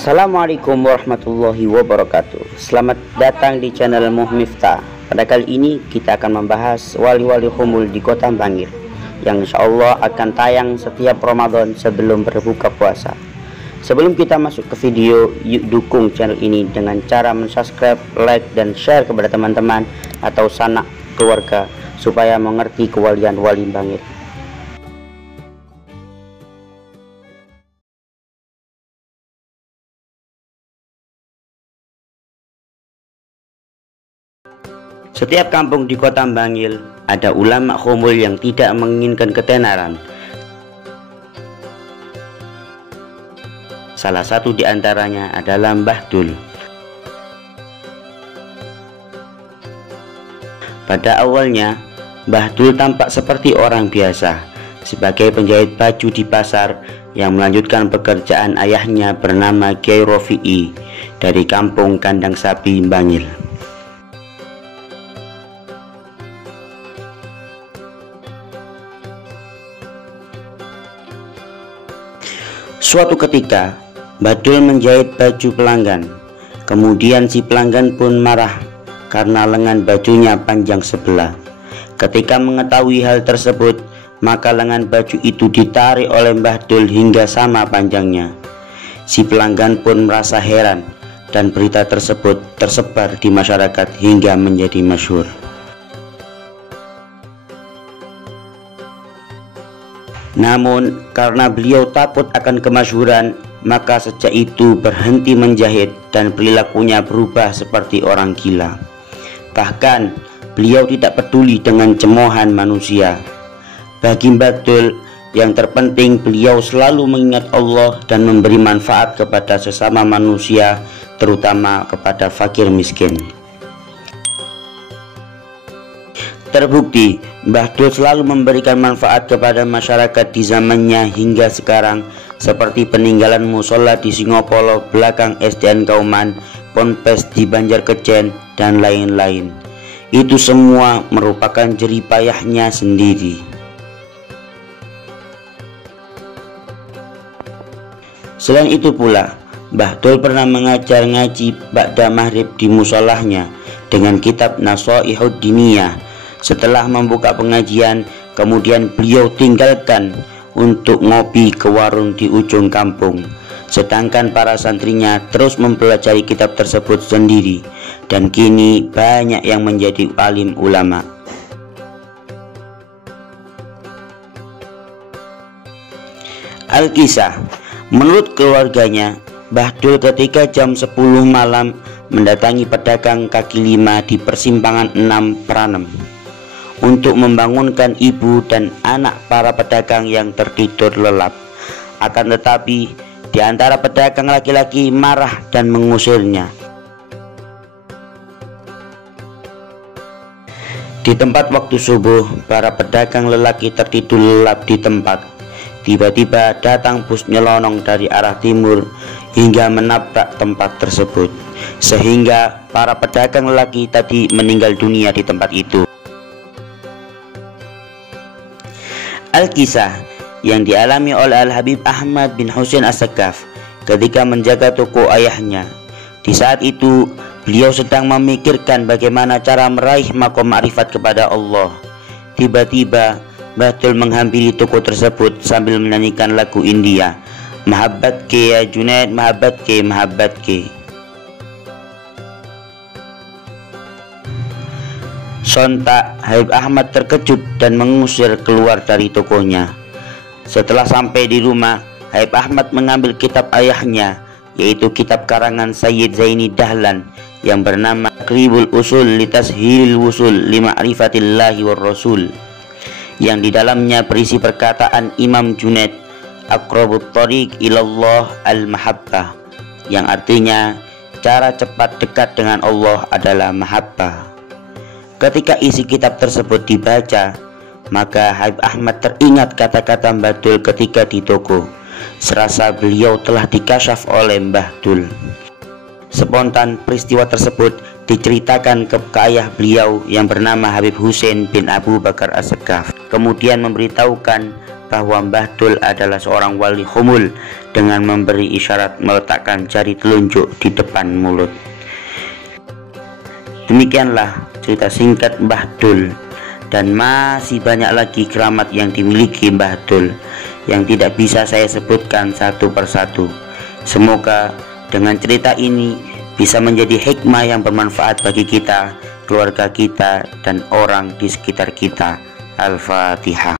Assalamualaikum warahmatullahi wabarakatuh. Selamat datang di channel Miftah. Pada kali ini kita akan membahas wali-wali humul di kota Bangil yang insya Allah akan tayang setiap Ramadan sebelum berbuka puasa. Sebelum kita masuk ke video, yuk dukung channel ini dengan cara mensubscribe, like, dan share kepada teman-teman atau sanak keluarga supaya mengerti kewalian wali Bangil. Setiap kampung di kota Bangil ada ulama humul yang tidak menginginkan ketenaran. Salah satu di antaranya adalah Mbah Dul. Pada awalnya, Mbah Dul tampak seperti orang biasa, sebagai penjahit baju di pasar yang melanjutkan pekerjaan ayahnya bernama Kyai Rofi'i dari kampung Kandang Sapi Bangil. Suatu ketika, Mbah Dul menjahit baju pelanggan. Kemudian si pelanggan pun marah karena lengan bajunya panjang sebelah. Ketika mengetahui hal tersebut, maka lengan baju itu ditarik oleh Mbah Dul hingga sama panjangnya. Si pelanggan pun merasa heran dan berita tersebut tersebar di masyarakat hingga menjadi masyhur. Namun karena beliau takut akan kemasyhuran, maka sejak itu berhenti menjahit dan perilakunya berubah seperti orang gila. Bahkan beliau tidak peduli dengan cemoohan manusia. Bagi Mbah Dul, yang terpenting beliau selalu mengingat Allah dan memberi manfaat kepada sesama manusia, terutama kepada fakir miskin. Terbukti, Mbah Dul selalu memberikan manfaat kepada masyarakat di zamannya hingga sekarang, seperti peninggalan musola di Singopolo belakang SDN Kauman, Ponpes di Banjarkecen, dan lain-lain. Itu semua merupakan jerih payahnya sendiri. Selain itu pula, Mbah Dul pernah mengajar ngaji ba'da maghrib di musolahnya dengan kitab Nasoihud Diniyah. Setelah membuka pengajian, kemudian beliau tinggalkan untuk ngopi ke warung di ujung kampung. Sedangkan para santrinya terus mempelajari kitab tersebut sendiri, dan kini banyak yang menjadi alim ulama. Al-Kisah, menurut keluarganya, Mbah Dul ketika jam 10 malam mendatangi pedagang kaki lima di persimpangan 6 Pranem untuk membangunkan ibu dan anak para pedagang yang tertidur lelap. Akan tetapi di antara pedagang laki-laki marah dan mengusirnya. Di tempat waktu subuh, para pedagang lelaki tertidur lelap di tempat. Tiba-tiba datang bus nyelonong dari arah timur hingga menabrak tempat tersebut, sehingga para pedagang lelaki tadi meninggal dunia di tempat itu. Al-Kisah yang dialami oleh Al-Habib Ahmad bin Husain As-Sakaf ketika menjaga toko ayahnya. Di saat itu beliau sedang memikirkan bagaimana cara meraih makom ma'rifat kepada Allah. Tiba-tiba Mbah Dul menghampiri toko tersebut sambil menyanyikan lagu India, Mahabbat ke ya Junaid, Mahabbat ke, Mahabbat ke. Sontak Habib Ahmad terkejut dan mengusir keluar dari tokonya. Setelah sampai di rumah, Habib Ahmad mengambil kitab ayahnya, yaitu kitab karangan Sayyid Zaini Dahlan yang bernama Takribul Usul li Tashilil Wusul li Ma'rifatillahi war Rasul, yang di dalamnya berisi perkataan Imam Junaid, Aqrabut Thariq ilallah al-mahabbah, yang artinya cara cepat dekat dengan Allah adalah mahabbah. Ketika isi kitab tersebut dibaca, maka Habib Ahmad teringat kata-kata Mbah Dul ketika di toko. Serasa beliau telah dikasyaf oleh Mbah Dul. Spontan peristiwa tersebut diceritakan ke ayah beliau yang bernama Habib Husain bin Abu Bakar As-Sakaf. Kemudian memberitahukan bahwa Mbah Dul adalah seorang wali humul dengan memberi isyarat meletakkan jari telunjuk di depan mulut. Demikianlah cerita singkat Mbah Dul, dan masih banyak lagi keramat yang dimiliki Mbah Dul yang tidak bisa saya sebutkan satu persatu. Semoga dengan cerita ini bisa menjadi hikmah yang bermanfaat bagi kita, keluarga kita, dan orang di sekitar kita. Al-Fatihah.